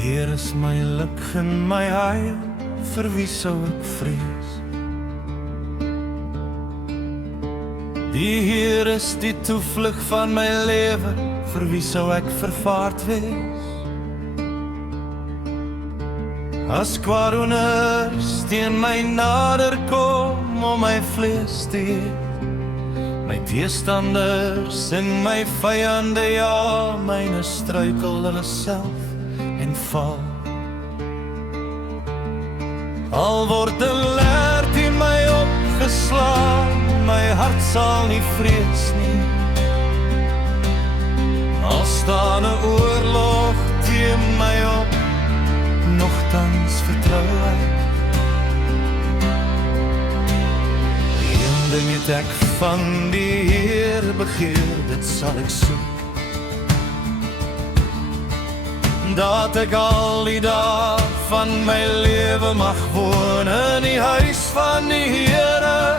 Heer is my lig en my heil, vir wie sou ek vrees? Die Heer is die toevlug van my lewe, vir wie sou ek vervaard wees? As kwaaddoeners teen my nader kom om my vlees te eet, my teestanders en my vyande, ja, myne struikel hulle self en val. Al word 'n lert in my opgeslaan, my hart sal nie vrees nie. Al staan 'n oorlog teen my op, nogtans vertrou ek. Een ding het ek van die Heer begeer, dit sal ek soek, dat ek al die dae van my lewe mag woon in die huis van die Here,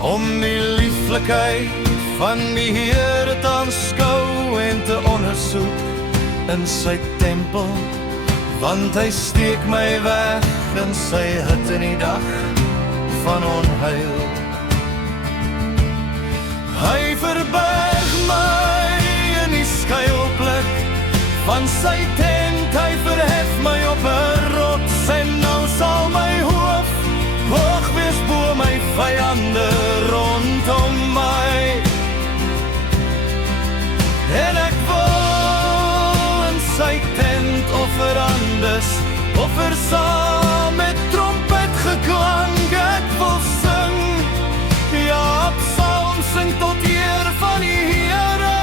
om die lieflikheid van die Here te aanskou en te ondersoek in sy tempel, want hy steek my weg in sy hut in die dag van onheil. Hy verberg my in die skuilplek van sy tent, hy verhef my op 'n rots, en nou sal my hoof hoog wees bo my vyande rondom my. En ek wil in sy tent offer saam met trompet geklank, ek wil sing, ja, psalm sing tot eer van die Here.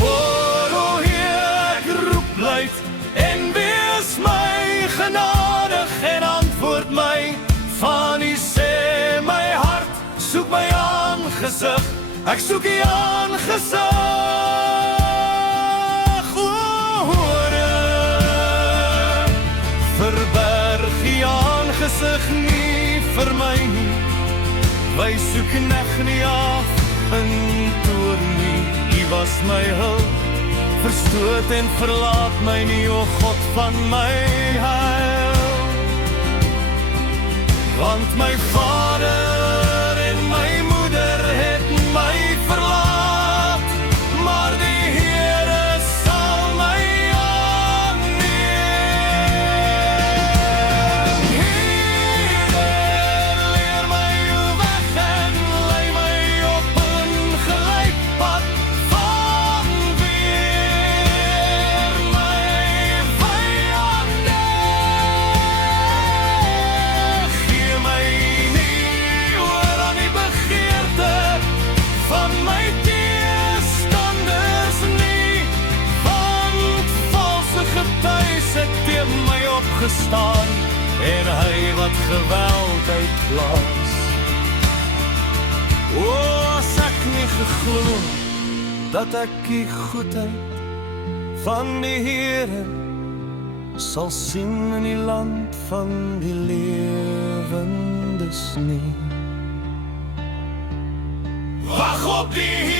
Hoor, o Heer, ek roep luid, en wees my genadig, en antwoord my, van U sê my hart, soek my aangesig, ek soek U aangesig. Verberg U aangesig nie vir my nie, wys U knegg nie af in toorn nie. U was my hulp, verstoot en verlaat my nie, o God van my heil. Want my vader en my moeder het my verlaat, maar die Here sal my aanneem. Here, leer my uw weg en lei my op 'n gelyk pad van weer my vyande. Gee my nie oor aan die begeerte van my teestanders nie, want valse getuies het teen my opgestaan, en hy wat geweld uitplaas. O, as ek nie geglo dat ek die goedheid van die Here sal sien in die land van die lewendes nie. Wag op die